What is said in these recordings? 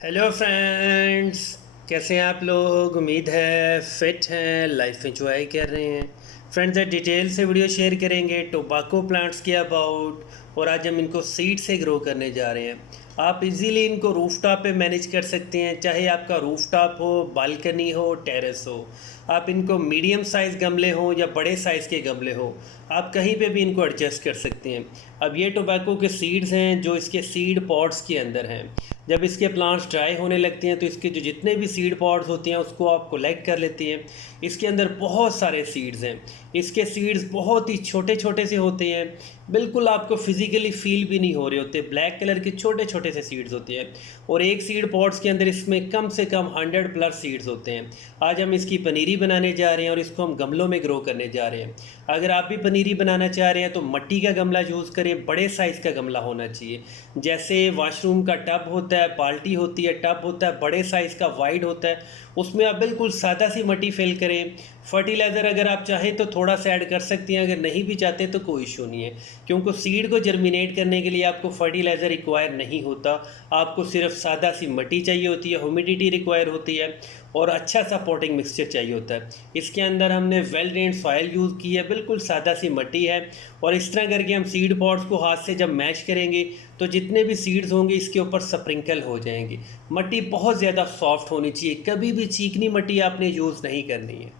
Hello friends, कैसे हैं आप लोग। उम्मीद है फिट हैं, लाइफ एंजॉय कर रहे हैं। फ्रेंड्स, डिटेल से वीडियो शेयर करेंगे टोबैको प्लांट्स के अबाउट, और आज हम इनको सीड से ग्रो करने जा रहे हैं। आप इजीली इनको रूफटॉप पे मैनेज कर सकते हैं, चाहे आपका रूफटॉप हो, बालकनी हो, टेरेस हो। आप इनको मीडियम साइज़ गमले हो या बड़े साइज़ के गमले हो, आप कहीं पे भी इनको एडजस्ट कर सकते हैं। अब ये टोबैको के सीड्स हैं जो इसके सीड पॉट्स के अंदर हैं। जब इसके प्लांट्स ड्राई होने लगते हैं तो इसके जो जितने भी सीड पॉड्स होते हैं उसको आप कलेक्ट कर लेते हैं। इसके अंदर बहुत सारे सीड्स हैं। इसके सीड्स बहुत ही छोटे छोटे से होते हैं, बिल्कुल आपको फिज़िकली फील भी नहीं हो रहे होते। ब्लैक कलर के छोटे छोटे से सीड्स होते हैं, और एक सीड पॉड्स के अंदर इसमें कम से कम 100+ सीड्स होते हैं। आज हम इसकी पनीरी बनाने जा रहे हैं और इसको हम गमलों में ग्रो करने जा रहे हैं। अगर आप भी पनीरी बनाना चाह रहे हैं तो मिट्टी का गमला यूज़ करें, बड़े साइज़ का गमला होना चाहिए। जैसे वॉशरूम का टब होता है, बाल्टी होती है, टब होता है, बड़े साइज़ का वाइड होता है, उसमें आप बिल्कुल सादा सी मिट्टी फिल करें। फर्टिलाइज़र अगर आप चाहें तो थोड़ा सा ऐड कर सकती हैं, अगर नहीं भी चाहते तो कोई इशू नहीं है, क्योंकि सीड को जर्मिनेट करने के लिए आपको फर्टिलाइज़र रिक्वायर नहीं होता। आपको सिर्फ सादा सी मिट्टी चाहिए होती है, ह्यूमिडिटी रिक्वायर होती है, और अच्छा सा पॉटिंग मिक्सचर चाहिए होता है। इसके अंदर हमने वेल ड्रेन्ड सॉइल यूज़ की है, बिल्कुल सादा सी मिट्टी है, और इस तरह करके हम सीड पॉट्स को हाथ से जब मैश करेंगे तो जितने भी सीड्स होंगे इसके ऊपर स्प्रिंकल हो जाएंगे। मिट्टी बहुत ज़्यादा सॉफ्ट होनी चाहिए, कभी भी चीकनी मिट्टी आपने यूज़ नहीं करनी है।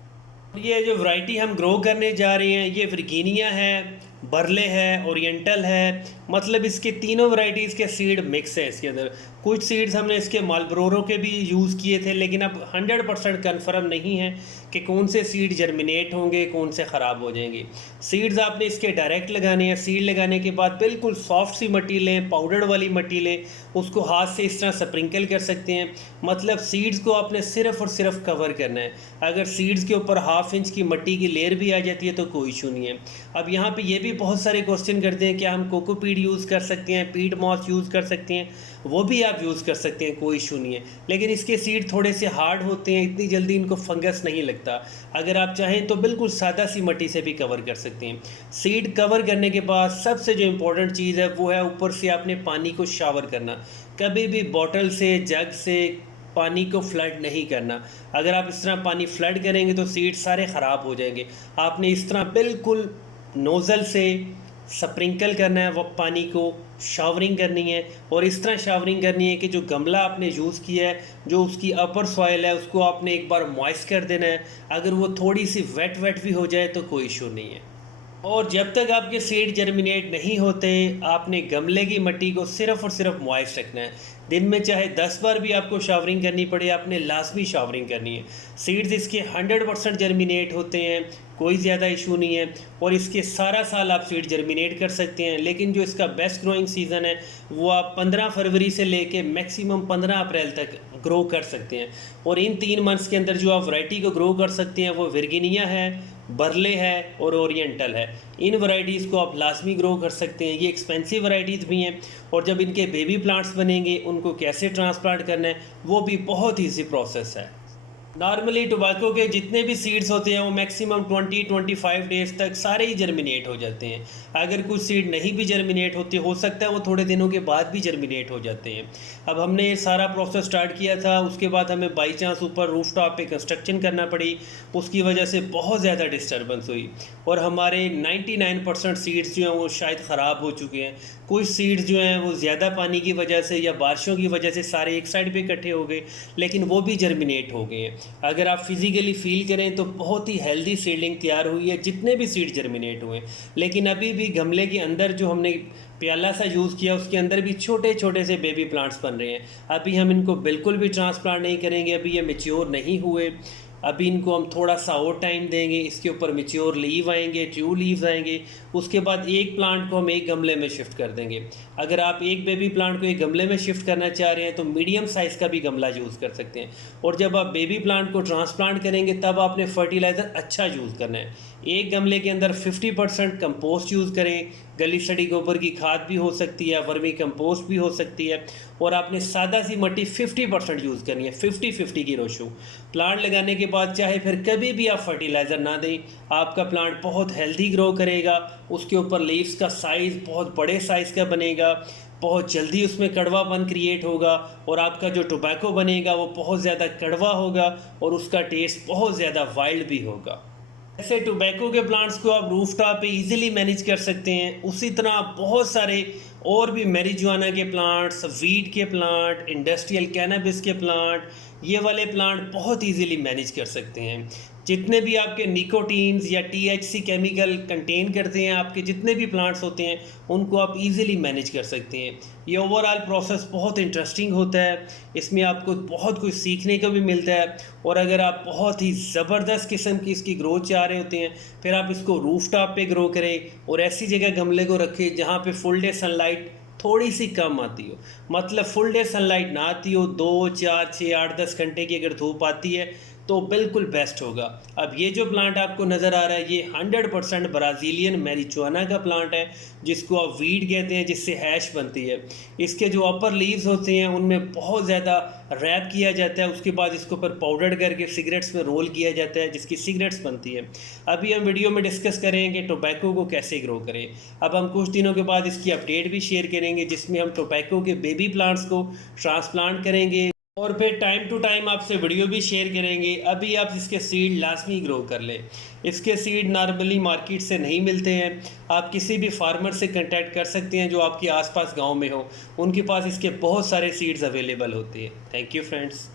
ये जो वैरायटी हम ग्रो करने जा रहे हैं ये वर्गीनिया है, बर्ले है, ओरिएंटल है। मतलब इसके तीनों वैरायटीज़ के सीड मिक्स है इसके अंदर। कुछ सीड्स हमने इसके मालब्रोरो के भी यूज़ किए थे, लेकिन अब 100% कन्फर्म नहीं है कि कौन से सीड जर्मिनेट होंगे, कौन से ख़राब हो जाएंगे। सीड्स आपने इसके डायरेक्ट लगाने हैं। सीड लगाने के बाद बिल्कुल सॉफ्ट सी मिट्टी लें, पाउडर वाली मिट्टी लें, उसको हाथ से इस तरह स्प्रिंकल कर सकते हैं। मतलब सीड्स को आपने सिर्फ़ और सिर्फ कवर करना है। अगर सीड्स के ऊपर 1/2 इंच की मिट्टी की लेयर भी आ जाती है तो कोई इशू नहीं है। अब यहाँ पे ये भी बहुत सारे क्वेश्चन करते हैं, क्या हम कोकोपीट यूज़ कर सकते हैं, पीट मॉस यूज़ कर सकते हैं। वो भी आप यूज़ कर सकते हैं, कोई इशू नहीं है, लेकिन इसके सीड थोड़े से हार्ड होते हैं, इतनी जल्दी इनको फंगस नहीं लगता। अगर आप चाहें तो बिल्कुल सादा सी मिट्टी से भी कवर कर सकते हैं। सीड कवर करने के बाद सबसे जो इम्पोर्टेंट चीज़ है वो है ऊपर से आपने पानी को शावर करना। कभी भी बॉटल से, जग से पानी को फ्लड नहीं करना। अगर आप इस तरह पानी फ्लड करेंगे तो सीड सारे ख़राब हो जाएंगे। आपने इस तरह बिल्कुल नोज़ल से स्प्रिंकल करना है, वो पानी को शावरिंग करनी है, और इस तरह शावरिंग करनी है कि जो गमला आपने यूज़ किया है, जो उसकी अपर सॉइल है, उसको आपने एक बार मॉइस्ट कर देना है। अगर वो थोड़ी सी वेट वेट भी हो जाए तो कोई इशू नहीं है। और जब तक आपके सीड जर्मिनेट नहीं होते, आपने गमले की मिट्टी को सिर्फ़ और सिर्फ मॉइस्ट रखना है। दिन में चाहे 10 बार भी आपको शावरिंग करनी पड़े, आपने लाजमी शावरिंग करनी है। सीड्स इसके 100% जर्मिनेट होते हैं, कोई ज़्यादा इशू नहीं है, और इसके सारा साल आप सीड जर्मिनेट कर सकते हैं। लेकिन जो इसका बेस्ट ग्रोइंग सीज़न है वो आप 15 फरवरी से लेके मैक्सिमम 15 अप्रैल तक ग्रो कर सकते हैं। और इन 3 मंथ्स के अंदर जो आप वैरायटी को ग्रो कर सकते हैं वो वर्गीनिया है, बर्ले है और ओरिएंटल है। इन वैरायटीज़ को आप लाजमी ग्रो कर सकते हैं। ये एक्सपेंसिव वैरायटीज़ भी हैं, और जब इनके बेबी प्लांट्स बनेंगे उनको कैसे ट्रांसप्लांट करना है वो भी बहुत ईजी प्रोसेस है। नॉर्मली टोबैको के जितने भी सीड्स होते हैं वो मैक्सिमम 20-25 डेज़ तक सारे ही जर्मिनेट हो जाते हैं। अगर कुछ सीड नहीं भी जर्मिनेट होते, हो सकता है वो थोड़े दिनों के बाद भी जर्मिनेट हो जाते हैं। अब हमने ये सारा प्रोसेस स्टार्ट किया था, उसके बाद हमें बाई चांस ऊपर रूफटॉप पे कंस्ट्रक्शन करना पड़ी, उसकी वजह से बहुत ज़्यादा डिस्टर्बेंस हुई, और हमारे 99% सीड्स जो हैं वो शायद ख़राब हो चुके हैं। कुछ सीड्स जो हैं वो ज़्यादा पानी की वजह से या बारिशों की वजह से सारे एक साइड पे इकट्ठे हो गए, लेकिन वो भी जर्मिनेट हो गए हैं। अगर आप फिज़िकली फील करें तो बहुत ही हेल्दी सीडलिंग तैयार हुई है, जितने भी सीड जर्मिनेट हुए। लेकिन अभी भी गमले के अंदर जो हमने प्याला सा यूज़ किया उसके अंदर भी छोटे छोटे से बेबी प्लांट्स बन रहे हैं। अभी हम इनको बिल्कुल भी ट्रांसप्लांट नहीं करेंगे, अभी ये मैच्योर नहीं हुए। अभी इनको हम थोड़ा सा और टाइम देंगे, इसके ऊपर मैच्योर लीव आएंगे, ट्रू लीव्स आएंगे। उसके बाद एक प्लांट को हम एक गमले में शिफ्ट कर देंगे। अगर आप एक बेबी प्लांट को एक गमले में शिफ्ट करना चाह रहे हैं तो मीडियम साइज़ का भी गमला यूज़ कर सकते हैं। और जब आप बेबी प्लांट को ट्रांसप्लांट करेंगे तब आपने फर्टिलाइज़र अच्छा यूज़ करना है। एक गमले के अंदर 50% कंपोस्ट यूज़ करें। गली सड़ी गोबर की खाद भी हो सकती है, वर्मी कंपोस्ट भी हो सकती है, और आपने सादा सी मिट्टी 50% यूज़ करनी है, 50-50 की रेशो। प्लांट लगाने के बाद चाहे फिर कभी भी आप फर्टिलाइज़र ना दें, आपका प्लांट बहुत हेल्दी ग्रो करेगा। उसके ऊपर लीव्स का साइज़ बहुत बड़े साइज़ का बनेगा। बहुत जल्दी उसमें कड़वापन क्रिएट होगा और आपका जो टोबैको बनेगा वो बहुत ज़्यादा कड़वा होगा और उसका टेस्ट बहुत ज़्यादा वाइल्ड भी होगा। ऐसे टोबैको के प्लांट्स को आप रूफ टॉप पे इजीली मैनेज कर सकते हैं। उसी तरह आप बहुत सारे और भी मैरिजुआना के प्लांट्स, वीड के प्लांट, इंडस्ट्रियल कैनबिस के प्लांट, ये वाले प्लांट बहुत इजीली मैनेज कर सकते हैं। जितने भी आपके निकोटीन्स या टीएचसी केमिकल कंटेन करते हैं, आपके जितने भी प्लांट्स होते हैं उनको आप इजीली मैनेज कर सकते हैं। ये ओवरऑल प्रोसेस बहुत इंटरेस्टिंग होता है, इसमें आपको बहुत कुछ सीखने को भी मिलता है। और अगर आप बहुत ही ज़बरदस्त किस्म की इसकी ग्रोथ चाह रहे होते हैं, फिर आप इसको रूफ टॉप पे ग्रो करें और ऐसी जगह गमले को रखें जहाँ पे फुल डे सनलाइट थोड़ी सी कम आती हो। मतलब फुल डे सनलाइट ना आती हो, 2 4 6 8 10 घंटे की अगर धूप आती है तो बिल्कुल बेस्ट होगा। अब ये जो प्लांट आपको नज़र आ रहा है ये 100% ब्राज़ीलियन मैरिजुआना का प्लांट है, जिसको आप वीड कहते हैं, जिससे हैश बनती है। इसके जो अपर लीव्स होते हैं उनमें बहुत ज़्यादा रैप किया जाता है, उसके बाद इसको ऊपर पाउडर करके सिगरेट्स में रोल किया जाता है, जिसकी सिगरेट्स बनती है। अभी हम वीडियो में डिस्कस करेंगे टोबैको को कैसे ग्रो करें। अब हम कुछ दिनों के बाद इसकी अपडेट भी शेयर करेंगे, जिसमें हम टोबैको के बेबी प्लांट्स को ट्रांसप्लांट करेंगे और फिर टाइम टू टाइम आपसे वीडियो भी शेयर करेंगे। अभी आप इसके सीड लाजमी ग्रो कर लें। इसके सीड नॉर्मली मार्केट से नहीं मिलते हैं, आप किसी भी फार्मर से कांटेक्ट कर सकते हैं जो आपके आसपास गांव में हो, उनके पास इसके बहुत सारे सीड्स अवेलेबल होते हैं। Thank you friends.